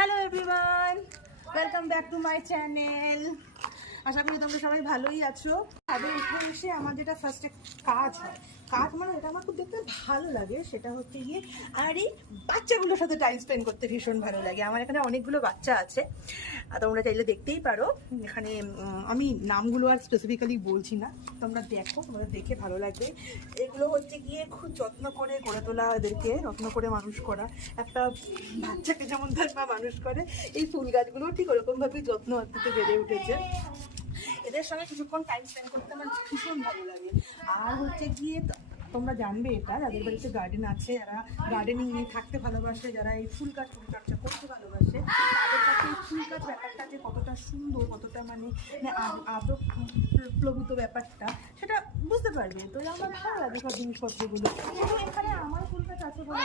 Hello everyone, welcome back to my channel. আশা করি তোমরা সবাই ভালোই আছো। ছাদে উঠে এসে আমার যেটা ফার্স্টে কাজ হয়, কাজ মানে এটা আমার খুব দেখতে ভালো লাগে, সেটা হচ্ছে গিয়ে আর এই বাচ্চাগুলোর সাথে টাইম স্পেন্ড করতে ভীষণ ভালো লাগে। আমার এখানে অনেকগুলো বাচ্চা আছে, তোমরা চাইলে দেখতেই পারো। এখানে আমি নামগুলো আর স্পেসিফিক্যালি বলছি না, তোমরা দেখো, তোমাদের দেখে ভালো লাগবে। এগুলো হচ্ছে গিয়ে খুব যত্ন করে গড়ে তোলা, এদেরকে যত্ন করে মানুষ করা। একটা বাচ্চাকে যেমন তার মা মানুষ করে, এই ফুল গাছগুলো ঠিক ওরকমভাবেই যত্ন আত্মীতে বেড়ে উঠেছে। এদের সঙ্গে কিছুক্ষণ টাইম স্পেন্ড করতে আমার ভীষণ ভালো লাগে। আর হচ্ছে গিয়ে তোমরা জানবে এটা, যাদের বাড়িতে গার্ডেন আছে, যারা গার্ডেনিং নিয়ে থাকতে ভালোবাসে, যারা এই ফুল গাছ পরিচর্যা করতে ভালোবাসে, তাদের কাছে এই ফুল গাছ ব্যাপারটা যে কতটা সুন্দর, কতটা মানে আবেগপ্রবৃত ব্যাপারটা, সেটা বুঝতে পারবে। তো আমার ভালো লাগে সব জিনিসপত্রগুলো। এখানে আমার ফুল গাছ আছে বলে,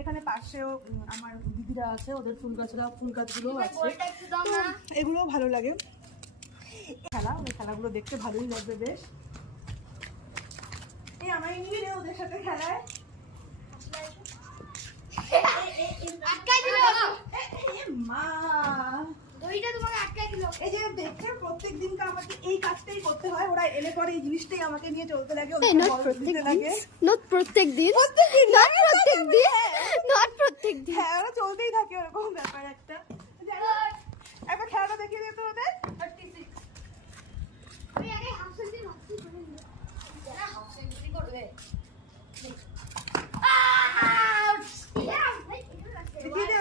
এখানে পাশেও আমার দিদিরা আছে, ওদের ফুল গাছগুলোও আছে, এগুলোও ভালো লাগে। খেলা, ওই খেলাগুলো দেখতে ভালোই লাগবে বেশ। এই আমায় নিবি রে ওদের সাথে খেলায়। মা এই যে দেখছে প্রত্যেক দিনকে আমাকে এই কাজটাই করতে হয়, ওরা এলে পরে এই জিনিসটাই আমাকে নিয়ে চলতে লাগে, হ্যাঁ ওরা চলতেই থাকে ওরকম ব্যাপার একটা। একবার খেলাটা দেখিয়ে দিত ওদের।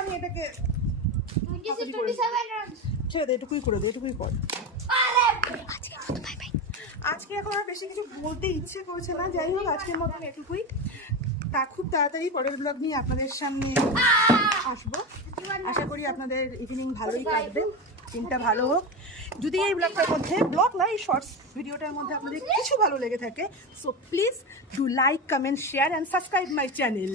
আমি এটাকে ছেড়ে দে, এটুকুই করে দে, এটুকুই কর। আজকে এখন আর বেশি কিছু বলতে ইচ্ছে করছে না, যাই হোক আজকের মতন এটুকুই। তা খুব তাড়াতাড়ি পরের ব্লগ নিয়ে আপনাদের সামনে আসবো। আশা করি আপনাদের ইভিনিং ভালোই কাটবে, দিনটা ভালো হোক। যদি এই ব্লগটার মধ্যে, ব্লগ না এই শর্টস ভিডিওটার মধ্যে আপনাদের কিছু ভালো লেগে থাকে, so please do like, comment, share and subscribe my channel.